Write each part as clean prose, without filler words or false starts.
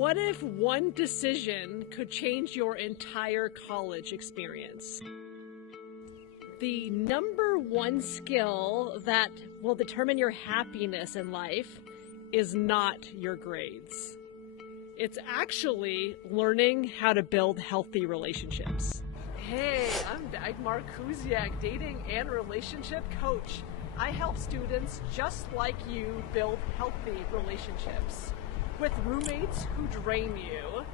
What if one decision could change your entire college experience? The number one skill that will determine your happiness in life is not your grades. It's actually learning how to build healthy relationships. Hey, I'm Dagmar Kusiak, dating and relationship coach. I help students just like you build healthy relationships. With roommates who drain you,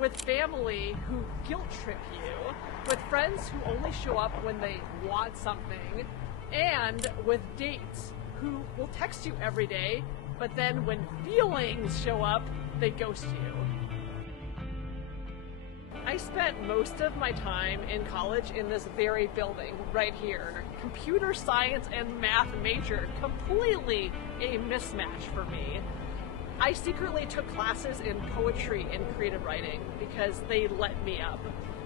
with family who guilt trip you, with friends who only show up when they want something, and with dates who will text you every day, but then when feelings show up, they ghost you. I spent most of my time in college in this very building right here. Computer science and math major, completely a mismatch for me. I secretly took classes in poetry and creative writing because they let me up.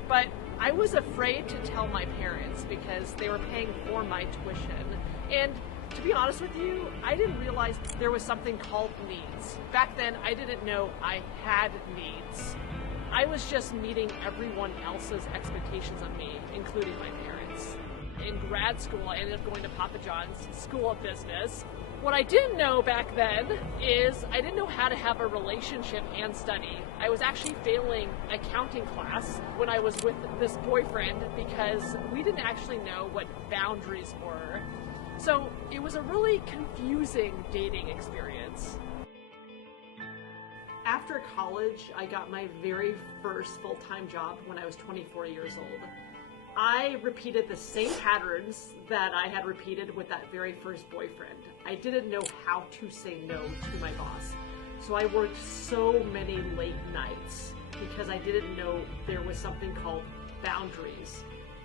But I was afraid to tell my parents because they were paying for my tuition. And to be honest with you, I didn't realize there was something called needs. Back then, I didn't know I had needs. I was just meeting everyone else's expectations of me, including my parents. In grad school, I ended up going to Papa John's School of Business. What I didn't know back then is I didn't know how to have a relationship and study. I was actually failing accounting class when I was with this boyfriend because we didn't actually know what boundaries were. So it was a really confusing dating experience. After college, I got my very first full-time job when I was 24 years old. I repeated the same patterns that I had repeated with that very first boyfriend. I didn't know how to say no to my boss. So I worked so many late nights because I didn't know there was something called boundaries.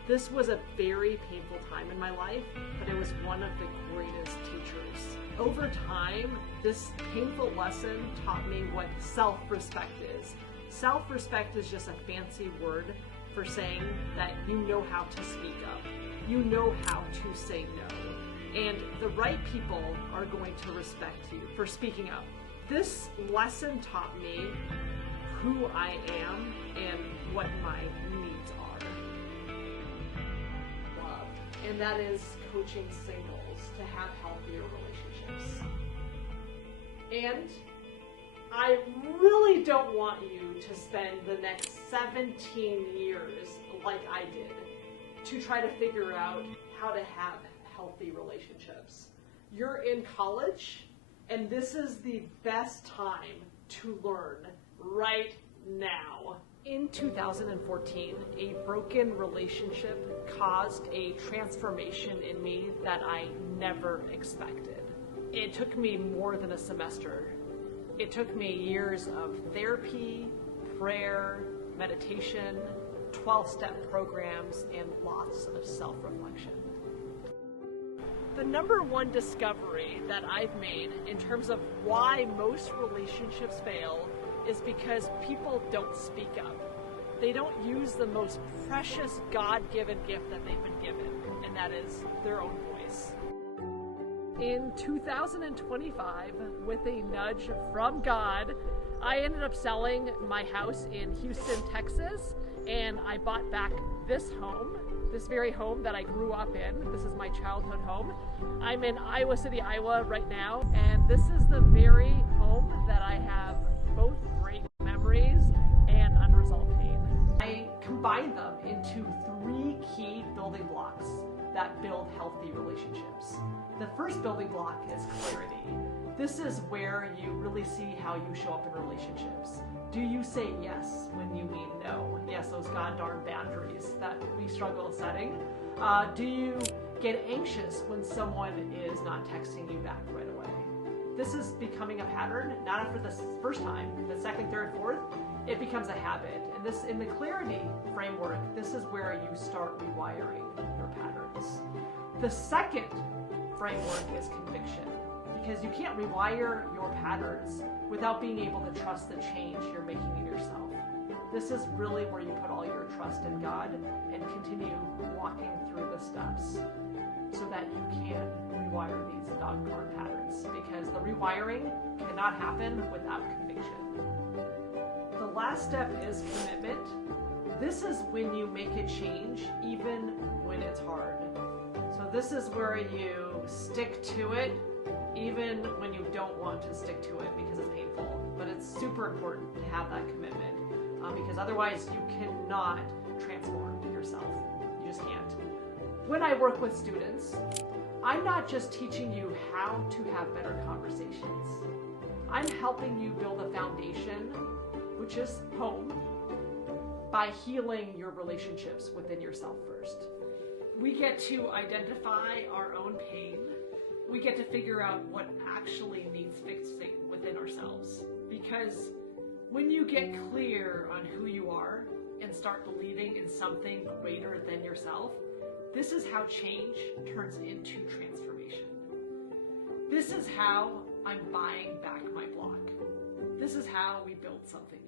This was a very painful time in my life, but it was one of the greatest teachers. Over time, this painful lesson taught me what self-respect is. Self-respect is just a fancy word for saying that you know how to speak up. You know how to say no. And the right people are going to respect you for speaking up. This lesson taught me who I am and what my needs are. Love. And that is coaching singles to have healthier relationships. And I really don't want you to spend the next 17 years like I did to try to figure out how to have healthy relationships. You're in college, and this is the best time to learn right now. In 2014, a broken relationship caused a transformation in me that I never expected. It took me more than a semester. It took me years of therapy, prayer, meditation, 12-step programs, and lots of self-reflection. The number one discovery that I've made in terms of why most relationships fail is because people don't speak up. They don't use the most precious God-given gift that they've been given, and that is their own voice. In 2025, with a nudge from God, I ended up selling my house in Houston, Texas, and I bought back this home, this very home that I grew up in. This is my childhood home. I'm in Iowa City, Iowa right now, and this is the very home that I have both great memories and unresolved pain. I combined them into 3 key building blocks that build healthy relationships. The first building block is clarity. This is where you really see how you show up in relationships. Do you say yes when you mean no? Yes, those god-darn boundaries that we struggle setting. Do you get anxious when someone is not texting you back right away? This is becoming a pattern, not after the first time, the second, third, fourth, it becomes a habit. And this, in the clarity framework, this is where you start rewiring your patterns. The second framework is conviction, because you can't rewire your patterns without being able to trust the change you're making in yourself. This is really where you put all your trust in God and continue walking through the steps so that you can rewire these dog-collar patterns, because the rewiring cannot happen without conviction. last step is commitment. This is when you make a change, even when it's hard. So this is where you stick to it, even when you don't want to stick to it because it's painful. But it's super important to have that commitment because otherwise you cannot transform yourself. You just can't. When I work with students, I'm not just teaching you how to have better conversations. I'm helping you build a foundation, which is home, by healing your relationships within yourself first. We get to identify our own pain. We get to figure out what actually needs fixing within ourselves. Because when you get clear on who you are and start believing in something greater than yourself, this is how change turns into transformation. This is how I'm buying back my block. This is how we build something